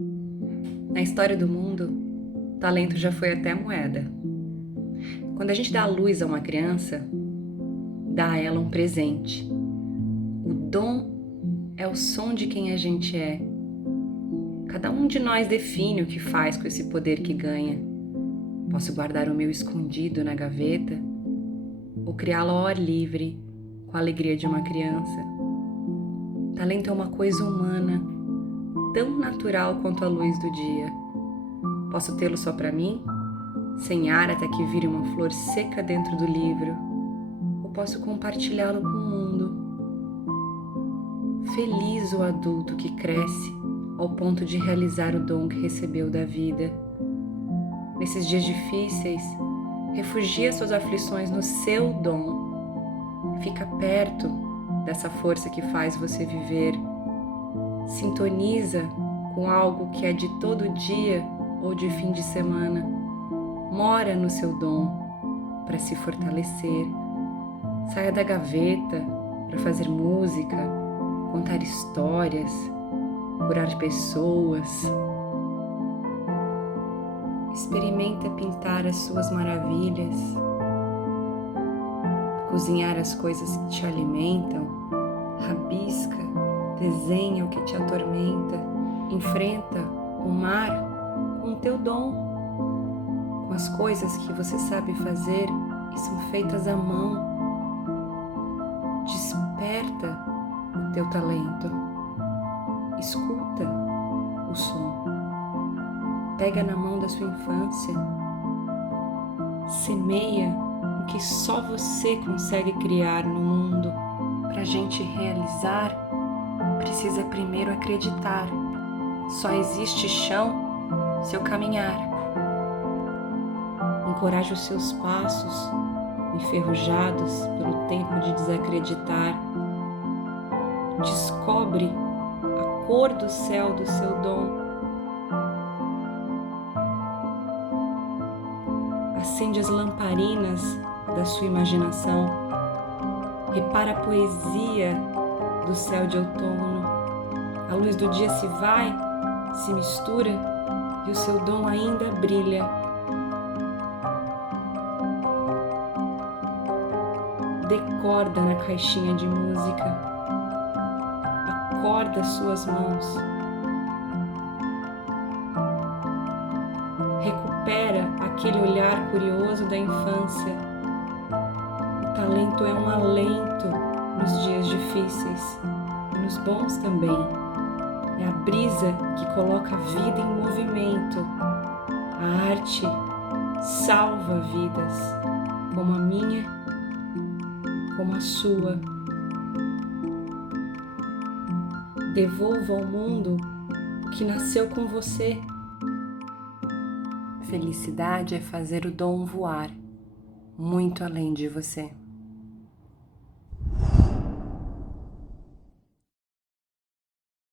Na história do mundo, talento já foi até moeda. Quando a gente dá a luz a uma criança, dá a ela um presente. O dom é o som de quem a gente é. Cada um de nós define o que faz com esse poder que ganha. Posso guardar o meu escondido na gaveta ou criá-lo ao ar livre, com a alegria de uma criança. Talento é uma coisa humana, tão natural quanto a luz do dia. Posso tê-lo só para mim, sem ar até que vire uma flor seca dentro do livro, ou posso compartilhá-lo com o mundo. Feliz o adulto que cresce ao ponto de realizar o dom que recebeu da vida. Nesses dias difíceis, refugia suas aflições no seu dom. Fica perto dessa força que faz você viver. Sintoniza com algo que é de todo dia ou de fim de semana. Mora no seu dom para se fortalecer. Saia da gaveta para fazer música, contar histórias, curar pessoas. Experimenta pintar as suas maravilhas, cozinhar as coisas que te alimentam, rabisca, desenha o que te atormenta, enfrenta o mar com o teu dom, com as coisas que você sabe fazer e são feitas à mão. Desperta o teu talento, escuta o som, pega na mão da sua infância, semeia o que só você consegue criar no mundo. Para a gente realizar, precisa primeiro acreditar. Só existe chão se eu caminhar. Encoraje os seus passos, enferrujados pelo tempo de desacreditar. Descobre a cor do céu do seu dom. Acende as lamparinas da sua imaginação. Repara a poesia do céu de outono. A luz do dia se vai, se mistura e o seu dom ainda brilha. Dê corda na caixinha de música. Acorda suas mãos. Recupera aquele olhar curioso da infância. O talento é um alento nos dias difíceis e nos bons também. É a brisa que coloca a vida em movimento. A arte salva vidas, como a minha, como a sua. Devolva ao mundo o que nasceu com você. Felicidade é fazer o dom voar, muito além de você.